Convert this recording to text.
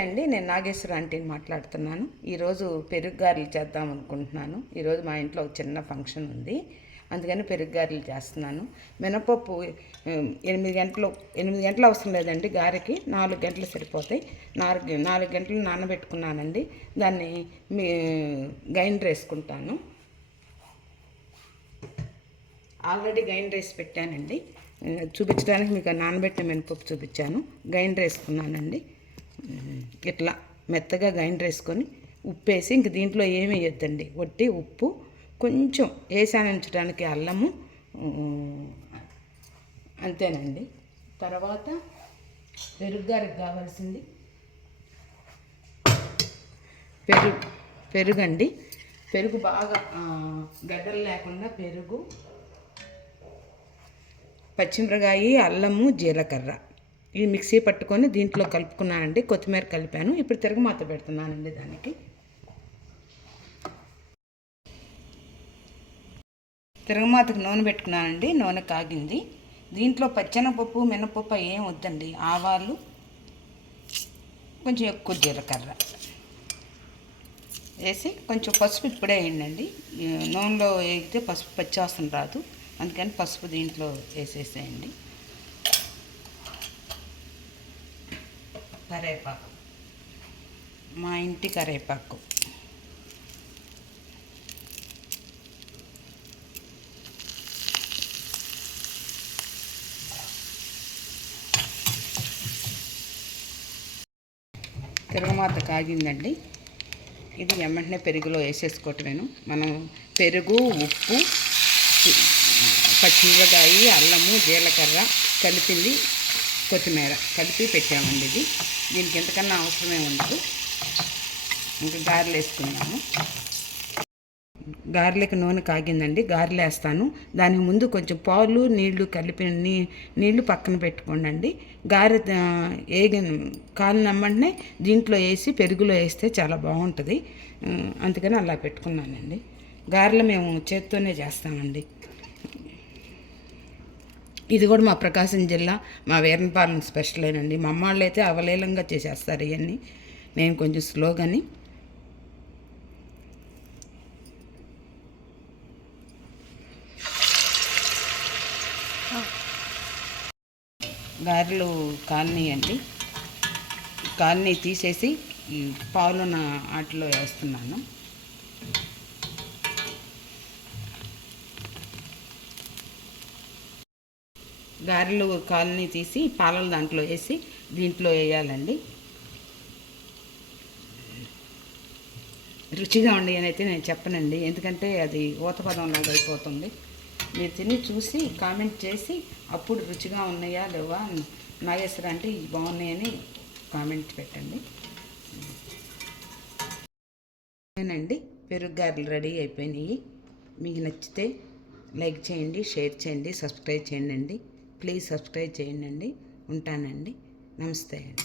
అండి, నేను నాగేశ్వర ఆంటీని మాట్లాడుతున్నాను. ఈరోజు పెరుగు గారెలు చేద్దాం అనుకుంటున్నాను. ఈరోజు మా ఇంట్లో ఒక చిన్న ఫంక్షన్ ఉంది, అందుకని పెరుగు గారెలు చేస్తున్నాను. మినపప్పు 8 గంటలు అవసరం లేదండి గారెకి, 4 గంటలు సరిపోతాయి. 4 గంటలు నానబెట్టుకున్నానండి. దాన్ని గ్రైండర్ వేసుకుంటాను. ఆల్రెడీ గ్రైండర్ వేసి పెట్టానండి, చూపించడానికి మీకు నానబెట్టిన మినపప్పు చూపించాను. గ్రైండర్ వేసుకున్నానండి. ఇట్లా మెత్తగా గ్రైండర్ వేసుకొని ఉప్పు వేసి, ఇంక దీంట్లో ఏమి వేయొద్దండి, వట్టి ఉప్పు, కొంచెం వేసానించడానికి అల్లము, అంతేనండి. తర్వాత పెరుగు కావాల్సింది పెరుగండి. పెరుగు బాగా గడ్డలు లేకుండా పెరుగు, పచ్చిమిరకాయ, అల్లము, జీలకర్ర ఈ మిక్సీ పట్టుకొని దీంట్లో కలుపుకున్నానండి. కొత్తిమీర కలిపాను. ఇప్పుడు తిరగమాత పెడుతున్నానండి. దానికి తిరగమాతకు నూనె పెట్టుకున్నానండి. నూనె కాగింది. దీంట్లో పచ్చెనపప్పు, మినపప్పు ఏం వద్దండి. ఆవాలు, కొంచెం ఎక్కువ జీలకర్ర వేసి, కొంచెం పసుపు ఇప్పుడే వేయండి. నూనెలో వేగితే పసుపు పచ్చివాసన రాదు, అందుకని పసుపు దీంట్లో వేసేసేయండి. కరేపాకు, మా ఇంటి కరేపాకు, తిరగమాత కాగిందండి. ఇది వెంటనే పెరుగులో వేసేసుకోవటమేను. మనం పెరుగు, ఉప్పు, పచ్చిమిరకాయ, అల్లము, జీలకర్ర కలిపింది, కొత్తిమీర కలిపి పెట్టామండి. దీనికి ఎంతకన్నా అవసరమే ఉండదు. ఇంకా గారెలు వేసుకున్నాము. గారెలకు నూనె కాగిందండి. గారెలు వేస్తాను. దానికి ముందు కొంచెం పాలు, నీళ్లు కలిపి నీళ్లు పక్కన పెట్టుకోండి. గారె కాలినమ్మంటే దీంట్లో వేసి పెరుగులో వేస్తే చాలా బాగుంటుంది, అందుకని అలా పెట్టుకున్నానండి. గారెలు మేము చేత్తోనే చేస్తామండి. ఇది కూడా మా ప్రకాశం జిల్లా, మా వీరనపాలెం స్పెషలేనండి. మా అమ్మ వాళ్ళు అయితే అవలీలంగా చేసేస్తారు ఇవన్నీ, నేను కొంచెం స్లోగాని. గారెలు కాలనీయండి. కాలనీ తీసేసి పాలున వాటిలో వేస్తున్నాను. గారెలు కాలనీ తీసి పాలలు దాంట్లో వేసి దీంట్లో వేయాలండి. రుచిగా ఉండి అని అయితే నేను చెప్పనండి, ఎందుకంటే అది ఊతపదంలాగా అయిపోతుంది. మీరు తిని చూసి కామెంట్ చేసి అప్పుడు రుచిగా ఉన్నాయా లేవా, నాగేశ్వర అంటే బాగున్నాయని కామెంట్ పెట్టండి. నేనండి, పెరుగు గారెలు రెడీ అయిపోయినాయి. మీకు నచ్చితే లైక్ చేయండి, షేర్ చేయండి, సబ్స్క్రైబ్ చేయండి. ప్లీజ్ సబ్స్క్రైబ్ చేయండి. ఉంటానండి. నమస్తే అండి.